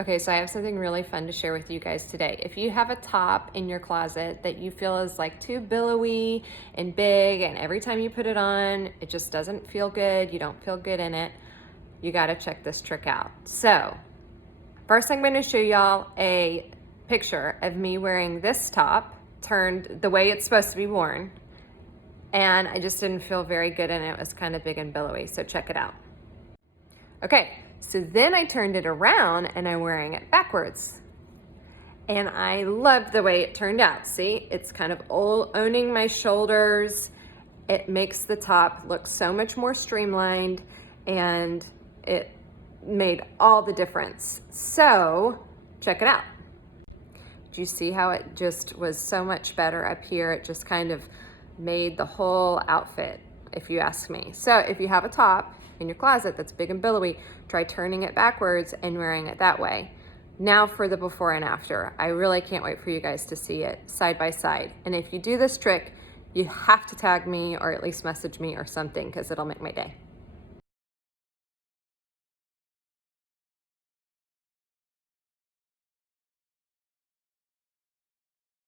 Okay, so I have something really fun to share with you guys today. If you have a top in your closet that you feel is like too billowy and big, and every time you put it on, it just doesn't feel good, you don't feel good in it, you gotta check this trick out. So, first I'm gonna show y'all a picture of me wearing this top, turned the way it's supposed to be worn, and I just didn't feel very good in it. It was kind of big and billowy, so check it out. Okay, so then I turned it around and I'm wearing it backwards. And I loved the way it turned out. See, it's kind of owning my shoulders. It makes the top look so much more streamlined, and it made all the difference. So check it out. Do you see how it just was so much better up here? It just kind of made the whole outfit, if you ask me. So if you have a top in your closet that's big and billowy, try turning it backwards and wearing it that way. Now for the before and after. I really can't wait for you guys to see it side by side. And if you do this trick, you have to tag me or at least message me or something, because it'll make my day.